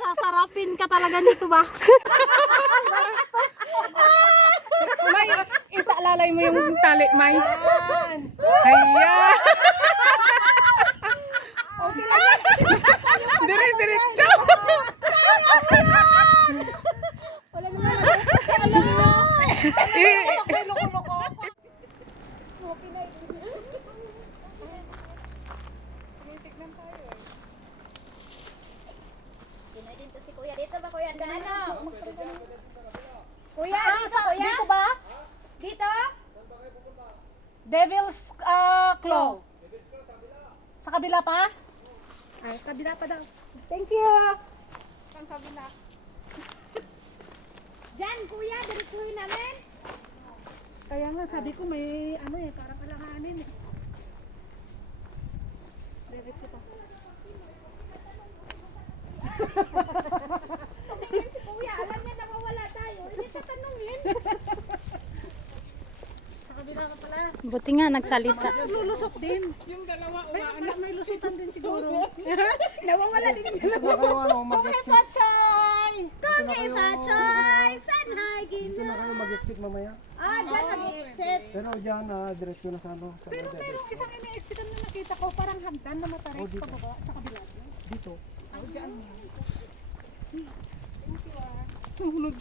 Sasarapin ka talaga nito ba? May, isaalalay mo yung tali, May. Hayya! Okay lang yan. Dire-diretso. Wala naman. Alam mo. Loko-loko. Dito si Kuya. Dito ba Kuya? Ano? Kuya, dito Kuya? Dito ba? Dito? Devil's Claw. Sa kabila pa? Ay, kabila pa daw. Thank you. Sa kabila. Diyan Kuya, diretsuhin namin. Kaya nga, sabi ko may ano eh, parang alanganin eh. Diretso pa. Tumingin si Kuya, alam niya nawawala tayo. Hindi tatanungin. Sa kabila ka pala. Buti nga nagsalita. Lulusot din. Yung dalawa, may lusutan din siguro. Nawawala din yung dalawa. Okay, Pachay! Kung Pachay! Sanay, Dito na kayo mag-exit mamaya. Ah, dyan mag-exit. Pero dyan, diretso na sa ano. Sa Pero merong isang ina-exitan na nakita ko, parang hagdan na matarik pababa sa kabila. dito. Sumunod.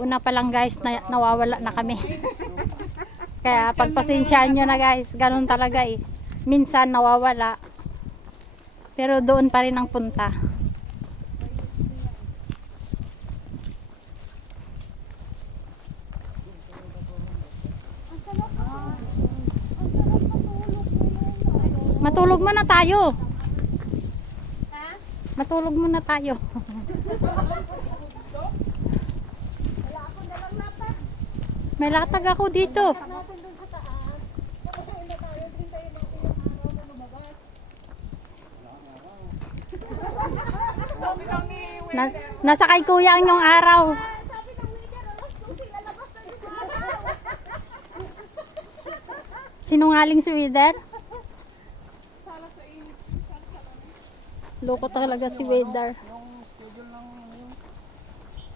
Una pa lang guys, nawawala na kami. Kaya pagpasensyaan nyo na guys, ganun talaga eh. Minsan nawawala. Pero doon pa rin ang punta. Matulog muna tayo. Matulog muna tayo. May latag ako dito. Nasa kay kuya ang yung araw. Sinungaling si Wither. Loko talaga si Wither. Yung schedule ng yung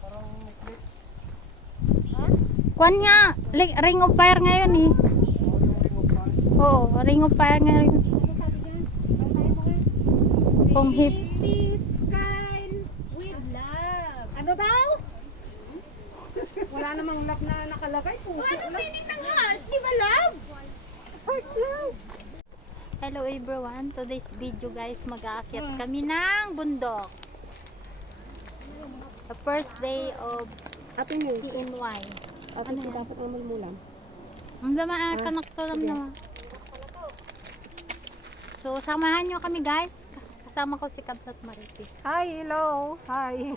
parang clip. Kuan nga, Ring of Fire ngayon eh. Oo, Ring of Fire ngayon. Kung hip. Peace, kind, with love. Ano daw? Wala namang love na nakalagay. Ano meaning ng heart? Di ba love? Heart love. Hello everyone, today's video guys, mag-aakyat kami ng bundok. The first day of CNY. Ano yan? Dapat naman mulam. Ang dama kanak to naman. So samahan nyo kami guys. Kasama ko si Kabsat Mariti. Hi, hello. Hi.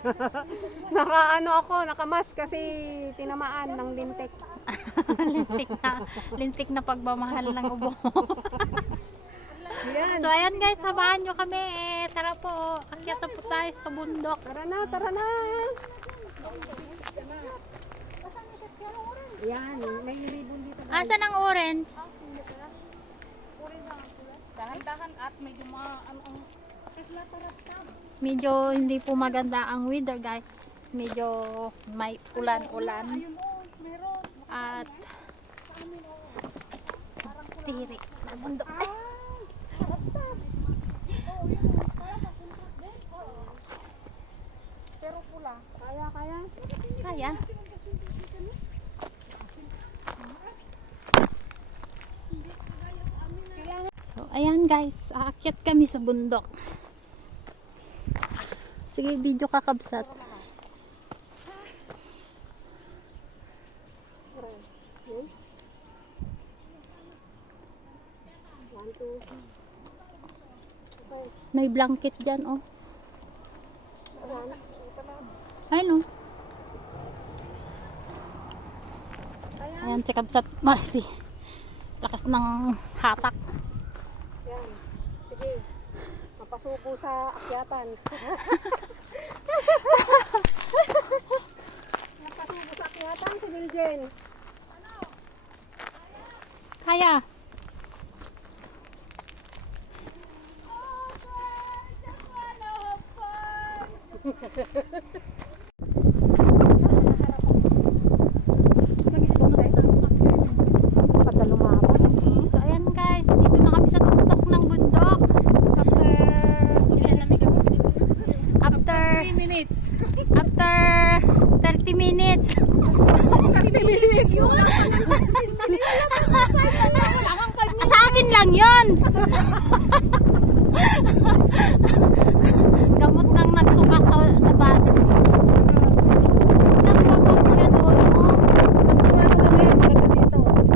Nakamas kasi tinamaan ng lintik. lintik na pagmamahal ng ubo. Yan. So ayan guys, samahan nyo kami. Tara po, akyat na po tayo sa bundok. Tara na, tara na. Yan, may ribbon dito. Asan ang orange? Dahan-dahan at medyo Medyo hindi po maganda ang weather guys. Medyo may ulan-ulan. At tirik na bundok. pero pula. Kaya. Kaya. So ayan guys, aakyat kami sa bundok. Sige, video ka Kabsat. May blanket dyan, oh. Ay, no. Ayan, si Kabsat Mariti. Lakas ng hatak. Yan. Sige. Mapasubo sa akyatan. Mapasubo sa akyatan si Liljen. Kaya. Nag-isip mo tayo. Padalo mahaba. So ayan guys, dito na kami sa tuktok ng bundok. After 3 minutes. after 30 minutes. 30 minutes. Sa akin lang 'yon. Gamot nang nagsuka sa bus. Nagpapag siya doon mo.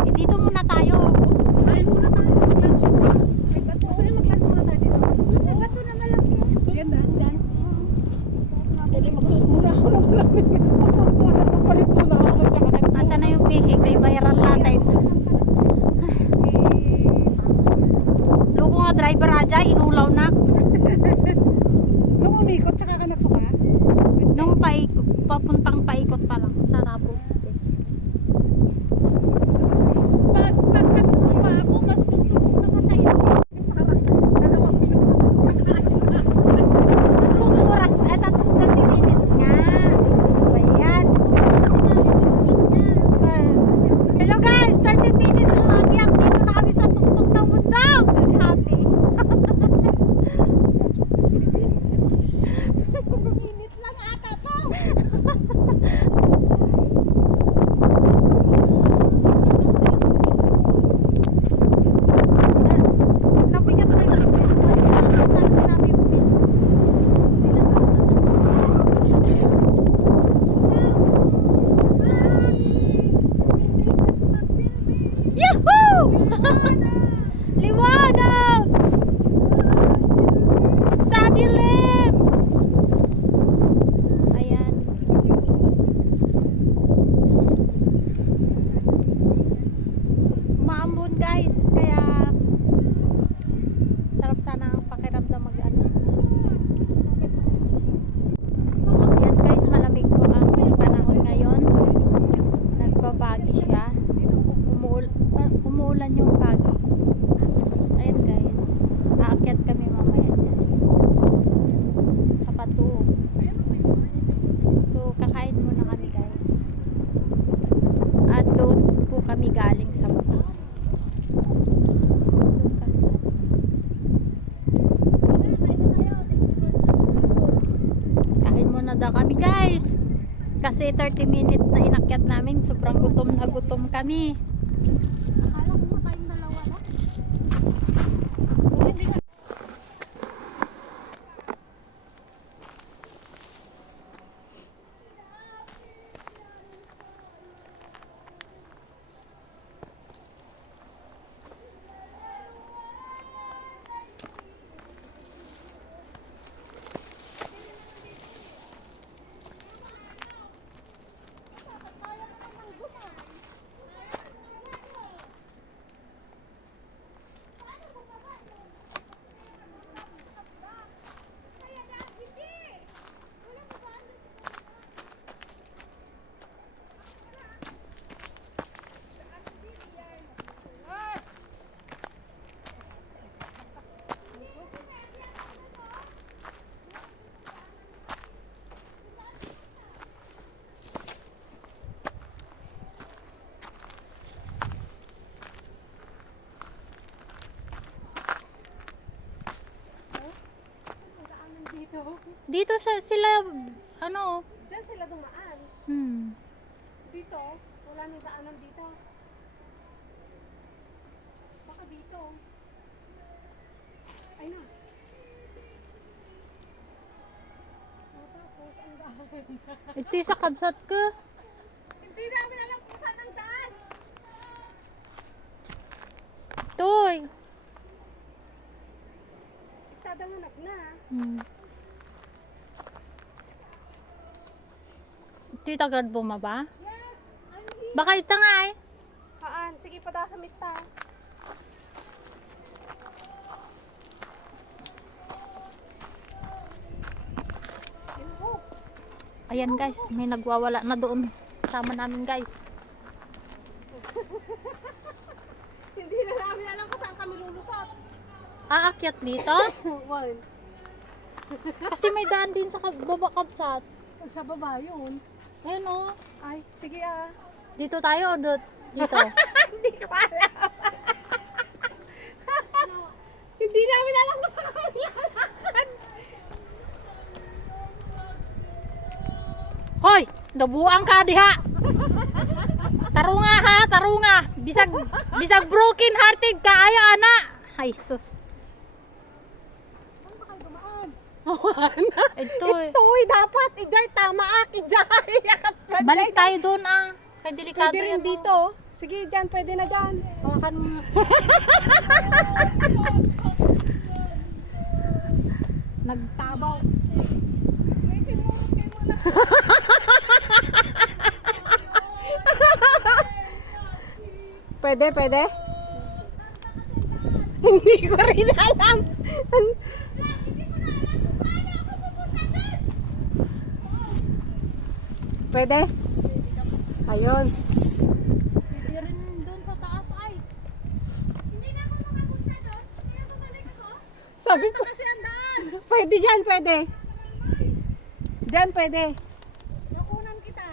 Eh, dito muna tayo. Kain muna tayo. Mag-lunch. Gusto niyo mag-lunch muna tayo dito? Ganda. Yan. Dali, magsuot muna ako ng malamig. Magsuot muna. Magpalit muna ako ng jacket. Nasaan na yung pihik? Kay viral natin. Luko nga driver aja, inulaw na. Nung umikot, tsaka ka nagsuka? Nung papuntang paikot pa lang sa Rapos. Pag nagsusuka ako, mas gusto ko nakatayo. Dalawang minuto. Kung oras, at 30 minutes nga. Ba yan? Hello guys, 30 minutes lagi. Dito na kami sa tuktok ng bundok. Happy. Minute lang ata to. Nabigat na yung saan sinabi yung pin. Yahoo! Liwanag! Sa dilim! Ayan. Maambon guys, kaya sarap sana ang pakiramdam mag-ano. Ayan guys, malamig po ang panahon ngayon. Nagbabagi siya. Umuulan yung pagi. Ayan guys, aakyat kami mamaya dyan sa Pato. So kakain muna kami guys. At doon po kami galing sa baba. Kain muna daw kami guys. Kasi 30 minutes na inakyat namin. Sobrang gutom na gutom kami. Akala ko ba tayong dalawa na? Dito sila, ano, Diyan sila dumaan. Dito, wala nang daanan dito. Baka dito. Ay na. Tapos, ang daan. ito sa kabsat ko. Hindi namin alam kung saan ang daan. Toy. Tadanganak na. Ito yung tagad bumaba? Baka ito nga eh. Haan, sige pa sa mita. Ayan guys, may nagwawala na doon. Kasama namin guys. Hindi na namin alam kung saan kami lulusot. Aakyat dito? One. Kasi may daan din sa baba kabsat. Sa baba yun. Ayun oh. Ay, sige ah. Dito tayo o dito? Hindi ko alam. Hindi namin alam kung saan kami lalakad. Hoy! Nabuang ka diha! Tarunga ha, tarunga! Bisag broken hearted ka, ayo ana! Ay sus. Saan ba kayo dumaan? Ito eh. Uy, dapat. Ijay, tama aki, Jay. Balik tayo doon ah. Kay delikado Pwede yan. rin dito. Sige, dyan. Pwede na dyan. Hawakan mo. Nagtabaw. Pwede, pwede. Hindi ko rin alam. Pwede. Ayun. Hindi rin doon sa taas ay. Sabi ko. Pwede dyan, pwede. Dyan, pwede. Nakunan kita.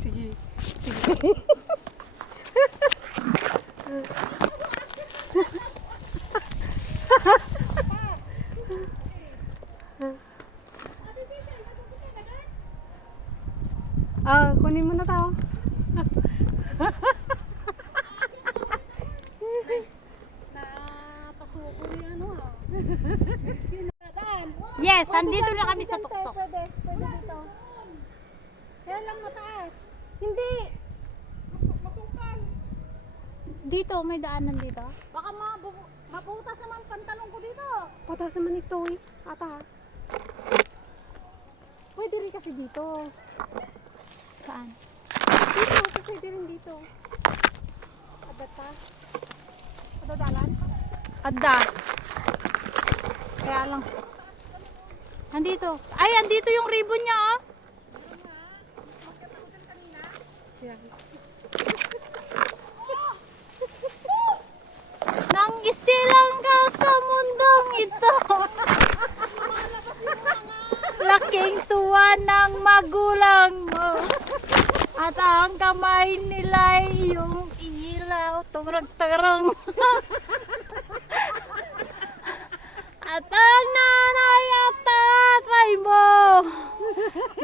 Sige. Ah, kunin mo na tao. Napasuko ni ano ah. Yes, andito na kami sa tuktok. Pwede, pwede dito. Kaya lang mataas. Hindi. Masukal. Dito, may daanan dito. Baka maputas naman pantalon ko dito. Patas naman ito eh. Ata. Pwede rin kasi dito. Saan? Dito, pwede rin dito. Adata. Adadalan. Adda. Kaya lang. Andito. Ay, andito yung ribbon niya oh. Yeah. Nang isilang ka sa mundong ito. Laking tuwa ng magulang mo. At ang kamay nila yung ilaw. Turang-turang. At ang nanay at tatay mo.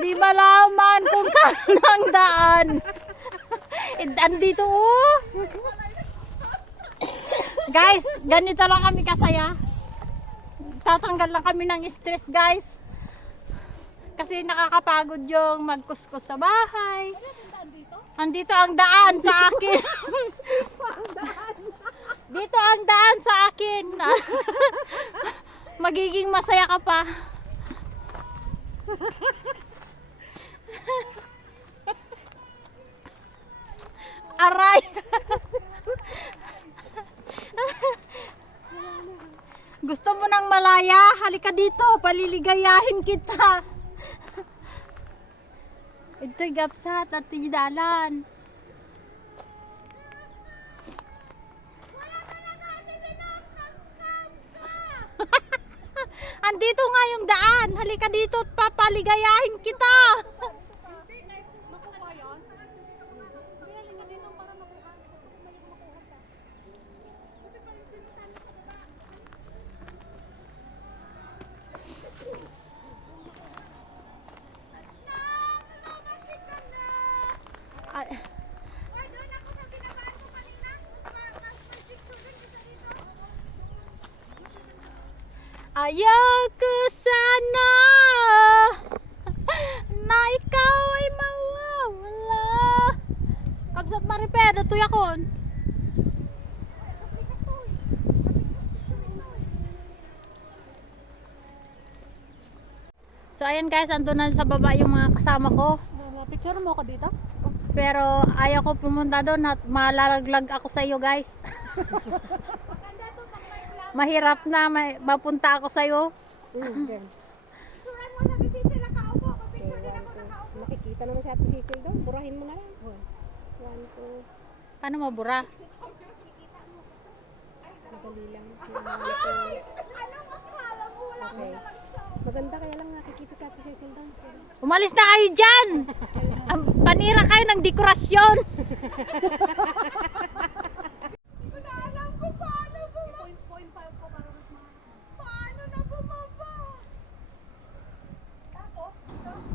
Di malaman kung saan ang daan. Andito oh. Guys, ganito lang kami kasaya. Tatanggal lang kami ng stress, guys. Kasi nakakapagod yung magkuskus sa bahay. Andito ang daan sa akin. Dito ang daan sa akin. Magiging masaya ka pa. Aray. Gusto mo ng malaya? Halika dito, paliligayahin kita. Ito'y gapsat at tidalan. Andito nga yung daan. Halika dito at papaligayahin kita. Ay. Ayoko sana na ikaw ay mawawala. Kabsat maripeda, tuyakon. So ayan guys, ando na sa baba yung mga kasama ko. Picture mo ako dito? Pero ayaw ko pumunta doon at malalaglag ako sa iyo guys. Mahirap na mapunta ako sa iyo. Okay. Suran mo sa Sisil nakaupo. Picture din ako nakaupo. Makikita naman si Ate Sisil doon. Burahin mo na lang. 1, 2. Paano mabura? Madali lang. Okay. Maganda kaya lang nakikita sa Ate Cecil doon. Umalis na kayo dyan! Panira kayo ng dekorasyon!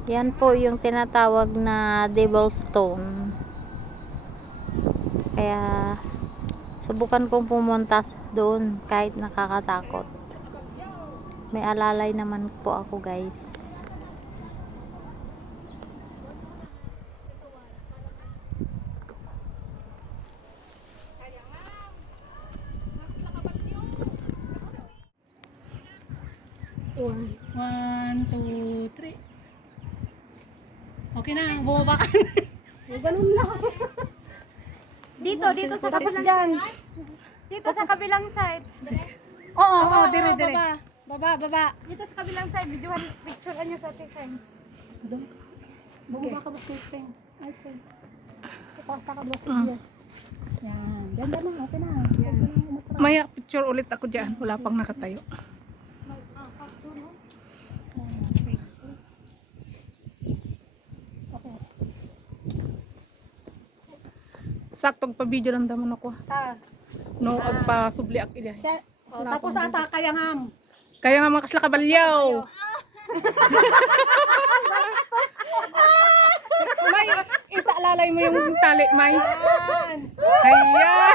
Yan po yung tinatawag na Devil Stone. Kaya subukan kong pumunta doon kahit nakakatakot. May alalay naman po ako, guys. One, two, three. Okay na, bumaba ka. Ganun lang. Dito sa kabilang Dito sa kabilang side. Oo, dire. Baba. Dito sa kabilang side, videohan, picturean niyo sa TikTok. Bumaba ka ba sa Ay, sir. Pasta ka ba sa iyo? Yan. Ganda na, okay na. Yan. Maya picture ulit ako dyan. Wala pang nakatayo. Saktong pa video lang daman ako. No, agpa subli ak ilya. Tapos ata kaya ngam. Kaya nga mga kasla kabalyaw. May, isa alalay mo yung tali, May. Ayan.